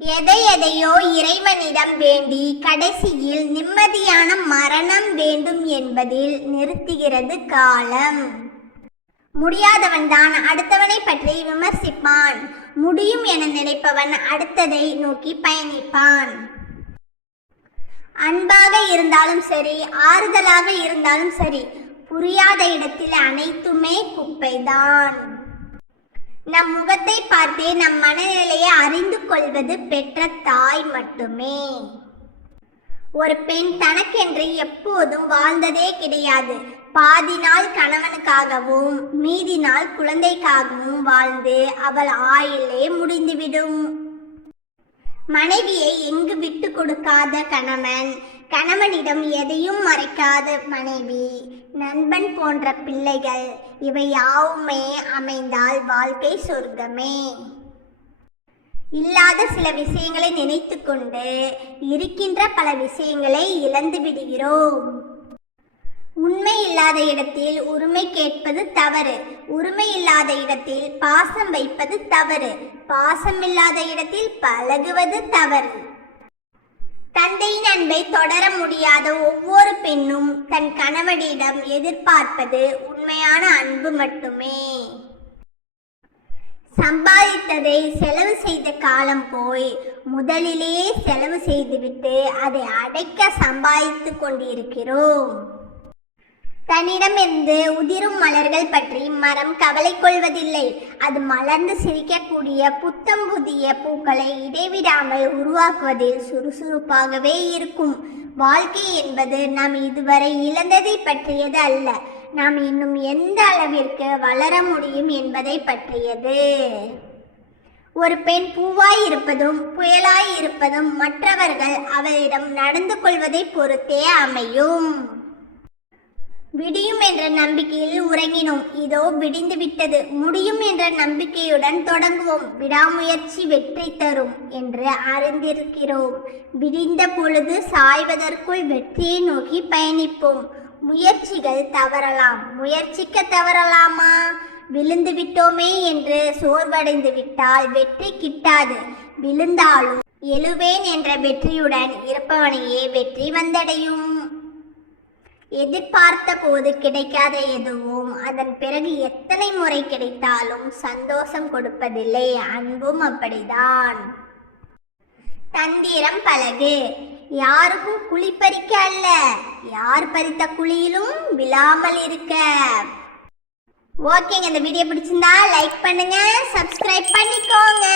எதை எதையோ இறைவனிடம் வேண்டி கடைசியில் நிம்மதியான மரணம் வேண்டும் என்பதில் நிறுத்துகிறது காலம். முடியாதவன் தான் அடுத்தவனை பற்றி விமர்சிப்பான். முடியும் என நினைப்பவன் அடுத்ததை நோக்கி பயணிப்பான். அன்பாக இருந்தாலும் சரி ஆறுதலாக இருந்தாலும் சரி புரியாத இடத்தில் அனைத்துமே குப்பைதான். நம் முகத்தை பார்த்தே நம் மனநிலையை அறிந்து கொள்வது பெற்ற தாய் மட்டுமே. ஒரு பெண் தனக்கென்று எப்போதும் வாழ்ந்ததே கிடையாது. பாதி நாள் கணவனுக்காகவும் மீதி நாள் குழந்தைக்காகவும் வாழ்ந்து அவள் ஆயிலே முடிந்துவிடும். மனைவியை எங்கு விட்டு கொடுக்காத கணவன்? கணவனிடம் எதையும் மறைக்காத மனைவி. நண்பன் போன்ற பிள்ளைகள் இவை யாவுமே அமைந்தால் வாழ்க்கை சொர்க்கமே. இல்லாத சில விஷயங்களை நினைத்து கொண்டு இருக்கின்ற பல விஷயங்களை இழந்து விடுகிறோம். உண்மை இல்லாத இடத்தில் உரிமை கேட்பது தவறு. உரிமை இல்லாத இடத்தில் பாசம் வைப்பது தவறு. பாசம் இல்லாத இடத்தில் பழகுவது தவறு. தந்தையின் அன்பை தொடர முடியாத ஒவ்வொரு பெண்ணும் தன் கணவனிடம் எதிர்பார்ப்பது உண்மையான அன்பு மட்டுமே. சம்பாதித்ததை செலவு செய்த காலம் போய் முதலிலே செலவு செய்துவிட்டு அதை அடைக்க சம்பாதித்து கொண்டிருக்கிறோம். தன்னிடமிருந்து உதிரும் மலர்கள் பற்றி மரம் கவலை கொள்வதில்லை. அது மலர்ந்து சிரிக்கக்கூடிய புத்தம் புதிய பூக்களை இடைவிடாமல் உருவாக்குவதில் சுறுசுறுப்பாகவே இருக்கும். வாழ்க்கை என்பது நாம் இதுவரை இழந்ததை பற்றியது அல்ல. நாம் இன்னும் எந்த அளவிற்கு வளர முடியும் என்பதை பற்றியது. ஒரு பெண் பூவாய் இருப்பதும் புயலாய் இருப்பதும் மற்றவர்கள் அவளிடம் நடந்து கொள்வதை பொறுத்தே அமையும். விடியும் என்ற நம்பிக்கையில் உறங்கினோம். இதோ விடிந்து விட்டது. முடியும் என்ற நம்பிக்கையுடன் தொடங்குவோம். விடாமுயற்சி வெற்றி தரும் என்று அறிந்திருக்கிறோம். விடிந்த பொழுது சாய்வதற்குள் வெற்றியை நோக்கி பயணிப்போம். முயற்சிகள் தவறலாம். முயற்சிக்க தவறலாமா? விழுந்து விட்டோமே என்று சோர்வடைந்து விட்டால் வெற்றி கிட்டாது. விழுந்தாலும் எழுவேன் என்ற வெற்றியுடன் இருப்பவனையே வெற்றி வந்தடையும். எதிர்பார்த்த போது கிடைக்காத எதுவும் அதன் பிறகு எத்தனை முறை கிடைத்தாலும் சந்தோஷம் கொடுப்பதில்லை. அன்பும் அப்படிதான் தந்திரம் பழகு யாருக்கும் குழி பறிக்க அல்ல. யார் பறித்த குழியிலும் விழாமல் இருக்க. ஓகேங்க இந்த வீடியோ பிடிச்சிருந்தா லைக் பண்ணுங்க சப்ஸ்கிரைப் பண்ணிக்கோங்க.